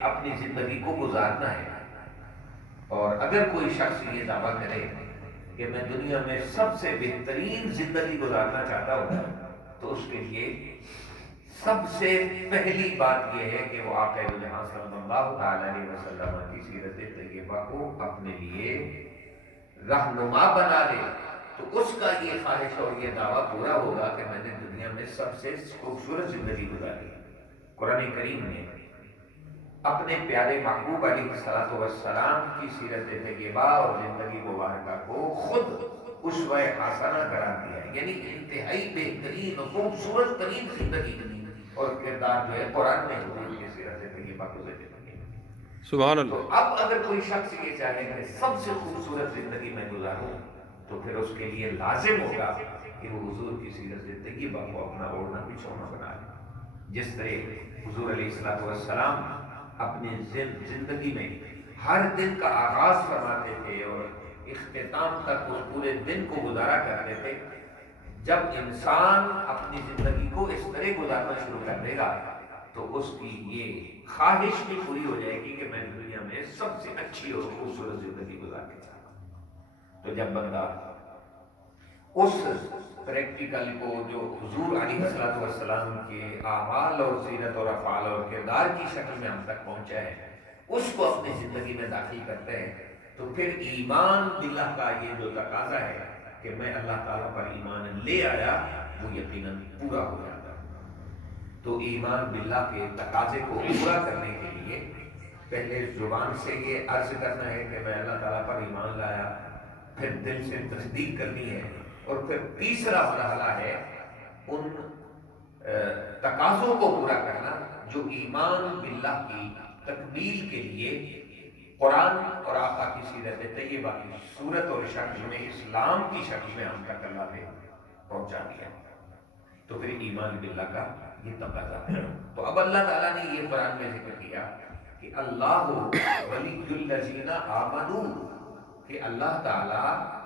اپنی زندگی کو گزارنا ہے۔ اور اگر کوئی شخص یہ دعویٰ کرے کہ میں دنیا میں سب سے بہترین زندگی گزارنا چاہتا ہوں، تو اس کے لیے سب سے پہلی بات یہ ہے کہ وہ آقا جہاں صلی اللہ تعالی علیہ وسلم کی سیرت طیبہ کو اپنے لیے رہنما بنا لے، تو اس کا یہ خواہش اور یہ دعویٰ پورا ہوگا کہ میں نے دنیا میں سب سے خوبصورت زندگی گزاری۔ قرآن کریم نے اپنے پیارے محبوب علیہ الصلوۃ والسلام کی سیرت طیبہ اور زندگی مبارکہ کو خود اسوہ حسنہ قرار دیا ہے، یعنی انتہائی بہترین اور خوبصورت ترین زندگی اور کردار جو ہے قرآن میں حضور کی سیرت طیبہ کو ذکر کیا۔ سبحان تو اللہ۔ اب اگر کوئی شخص یہ چاہے کہ سب سے خوبصورت زندگی میں گزاروں، تو پھر اس کے لیے لازم ہوگا کہ وہ حضور کی سیرت طیبہ کو اپنا اوڑھنا بچھونا بنا لے۔ جس طرح حضور علیہ الصلوۃ والسلام اپنی زندگی میں ہر دن کا آغاز فرماتے تھے اور اختتام تک اس پورے دن کو گزارا کرتے تھے، جب انسان اپنی زندگی کو اس طرح گزارنا شروع کر دے گا تو اس کی یہ خواہش بھی پوری ہو جائے گی کہ میں دنیا میں سب سے اچھی اور خوبصورت زندگی گزارنا چاہتا ہوں۔ تو جب بندہ اس پریکٹیکل کو جو حضور علیہ الصلوۃ والسلام کے اعمال اور سیرت اور افعال اور کردار کی شکل میں ہم تک پہنچا ہے، اس کو اپنی زندگی میں داخل کرتے ہیں، تو پھر ایمان باللہ کا یہ جو تقاضا ہے کہ میں اللہ تعالیٰ پر ایمان لے آیا، وہ یقیناً پورا ہو جاتا ہے۔ تو ایمان باللہ کے تقاضے کو پورا کرنے کے لیے پہلے زبان سے یہ عرض کرنا ہے کہ میں اللہ تعالیٰ پر ایمان لایا، پھر دل سے تصدیق کرنی ہے، اور پھر تیسرا مرحلہ ہے ان تقاضوں کو پورا کرنا جو ایمان باللہ کی تکمیل کے لیے قرآن اور آقا کی سیرت طیبہ کی صورت اور شکل میں، اسلام کی شکل میں ہم تک اللہ نے پہنچا دیا۔ تو پھر ایمان باللہ کا یہ تقاضا ہے۔ تو اب اللہ تعالیٰ نے یہ قرآن میں ذکر کیا کہ اللہ ولی الذین آمنوا، کہ اللہ تعالیٰ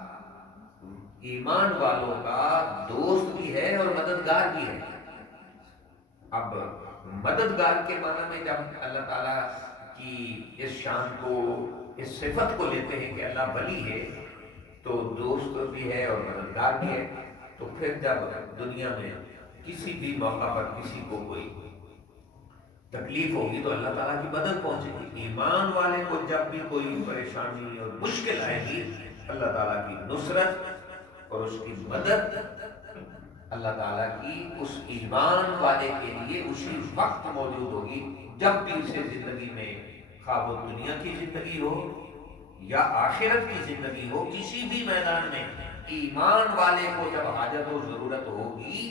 ایمان والوں کا دوست بھی ہے اور مددگار بھی ہے۔ اب مددگار کے معنی میں جب اللہ تعالیٰ کی اس شان کو، اس صفت کو لیتے ہیں کہ اللہ ولی ہے، تو دوست بھی ہے اور مددگار بھی ہے، تو پھر جب دنیا میں کسی بھی موقع پر کسی کو کوئی تکلیف ہوگی تو اللہ تعالیٰ کی مدد پہنچے گی۔ ایمان والے کو جب بھی کوئی پریشانی اور مشکل آئے گی، اللہ تعالیٰ کی نصرت اور اس کی مدد اللہ تعالیٰ کی اس ایمان والے کے لیے اسی وقت موجود ہوگی جب بھی اسے زندگی میں، خواہ وہ دنیا کی زندگی ہو یا آخرت کی زندگی ہو، کسی بھی میدان میں ایمان والے کو جب حاجت و ضرورت ہوگی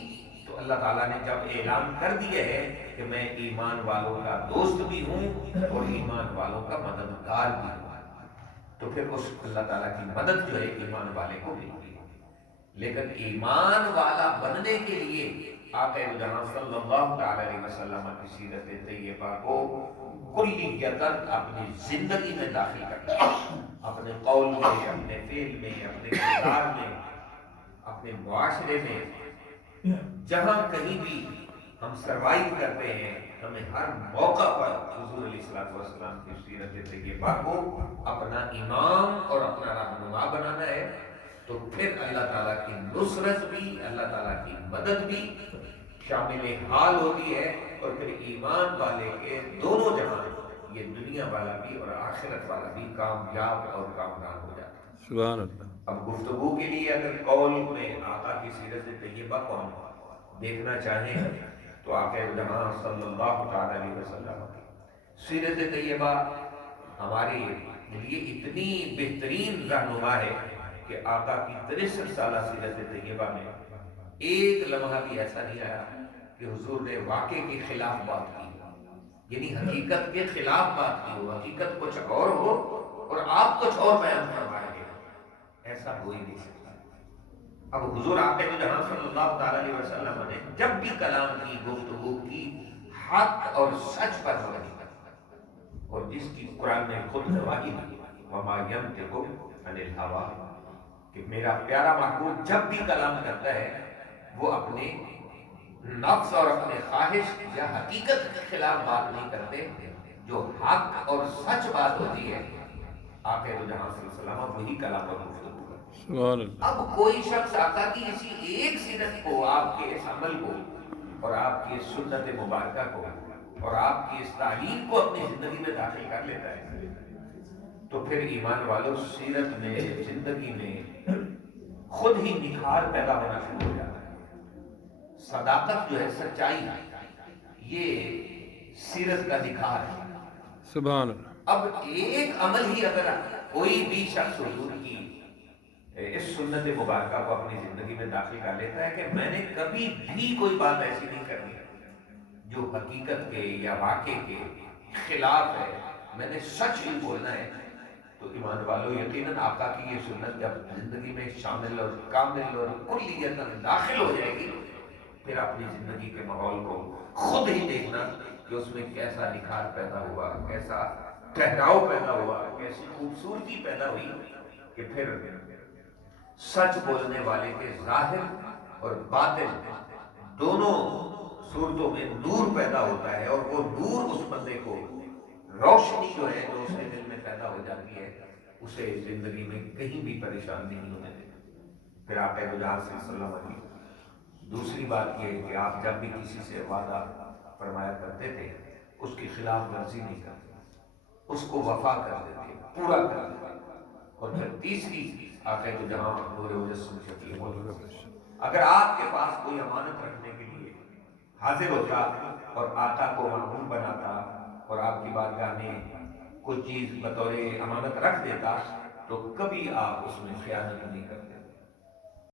تو اللہ تعالیٰ نے جب اعلان کر دیا ہے کہ میں ایمان والوں کا دوست بھی ہوں اور ایمان والوں کا مددگار بھی ہوں، تو پھر اس اللہ تعالیٰ کی مدد جو ہے ایمان والے کو ملتی ہے۔ لیکن ایمان والا بننے کے لیے آقا جہاں صلی اللہ تعالی علیہ وسلم کی سیرت طیبہ کو کلیتاً اپنی زندگی میں داخل کرنا، اپنے قول میں، اپنے فعل میں، اپنے کردار میں، اپنے معاشرے میں، جہاں کہیں بھی ہم سروائیو کرتے ہیں، ہمیں ہر موقع پر حضور علیہ الصلوۃ والسلام کی سیرت طیبہ کو اپنا امام اور اپنا رہنما بنانا ہے۔ تو پھر اللہ تعالیٰ کی نصرت بھی، اللہ تعالیٰ کی مدد بھی شامل حال ہوتی ہے، اور پھر ایمان والے کے دونوں جہاں، یہ دنیا والا بھی اور آخرت والا بھی کامیاب اور کامران ہو جاتا ہے۔ سبحان اللہ۔ اب گفتگو کے لیے اگر قول میں آقا کی سیرت طیبہ کو ہم دیکھنا چاہیں تو آقا جہاں صلی اللہ تعالی علیہ وسلم کی سیرت طیبہ ہمارے لیے اتنی بہترین رہنما ہے کہ آقا کی 63 سالہ سیرت طیبہ میں ایک لمحہ بھی ایسا نہیں آیا کہ حضور نے واقعے کے خلاف بات کی، یعنی حقیقت کے خلاف بات کی ہو، حقیقت کچھ اور ہو اور آپ کچھ اور بیان فرمائیں گے، ایسا ہو ہی نہیں سکتا۔ اب حضور آقا جہاں صلی اللہ تعالی علیہ وسلم نے جب بھی کلام کی، گفتگو کی، حق اور سچ پر ہو رہی، اور جس کی قرآن نے خود گواہی دی، وما ینطق عن الہویٰ، کہ میرا پیارا محبوب جب بھی کلام کرتا ہے وہ اپنے نفس اور اپنے خواہش یا حقیقت کے خلاف بات نہیں کرتے، جو حق اور سچ بات ہوتی ہے آقا دو جہاں صلی اللہ علیہ وسلم وہی کلام پر گفتگو کرتے ہیں۔ سبحان اللہ۔ اب کوئی شخص آقا کی اسی ایک سیرت کو، آپ کے اس عمل کو اور آپ کی اس سنت مبارکہ کو اور آپ کی اس تعلیم کو اپنی زندگی میں داخل کر لیتا ہے تو پھر ایمان والوں سیرت میں، زندگی میں خود ہی نکھار پیدا ہونا شروع ہو جاتا ہے۔ صداقت جو ہے، سچائی، یہ سیرت کا نکھار ہے۔ سبحان اللہ۔ اب ایک عمل ہی اگر کوئی بھی شخص حضور کی اس سنت مبارکہ کو اپنی زندگی میں داخل کر لیتا ہے کہ میں نے کبھی بھی کوئی بات ایسی نہیں کرنی جو حقیقت کے یا واقع کے خلاف ہے، میں نے سچ ہی بولنا ہے، تو ایمان والو یقیناً آقا کی یہ سنت جب زندگی میں شامل اور کامل اور کلیتاً داخل ہو جائے گی، پھر اپنی زندگی کے ماحول کو خود ہی دیکھنا کہ اس میں کیسا نکھار پیدا ہوا، کیسا ٹھہراؤ پیدا ہوا، کیسی خوبصورتی پیدا ہوئی کہ پھر سچ بولنے والے کے ظاہر اور باطن دونوں صورتوں میں نور پیدا ہوتا ہے، اور وہ نور اس بندے کو، روشنی جو ہے جو اس کے دل میں پیدا ہو جاتی ہے، اسے زندگی میں کہیں بھی پریشان نہیں ہونے دیتی۔ پھر آپ جہاں صلی اللہ علیہ وسلم کی دوسری بات یہ ہے کہ آپ جب بھی کسی سے وعدہ فرمایا کرتے تھے اس کی خلاف ورزی نہیں کرتے، اس کو وفا کر دیتے، پورا کر دیتے۔ اور پھر تیسری آقا تو جہاں نور مجسم شفیع موجود، اگر آپ کے پاس کوئی امانت رکھنے کے لیے حاضر ہوتا اور آقا کو معمول بناتا اور آپ کی بارگاہ میں کوئی چیز بطور امانت رکھ دیتا تو کبھی آپ اس میں خیانت نہیں کرتے۔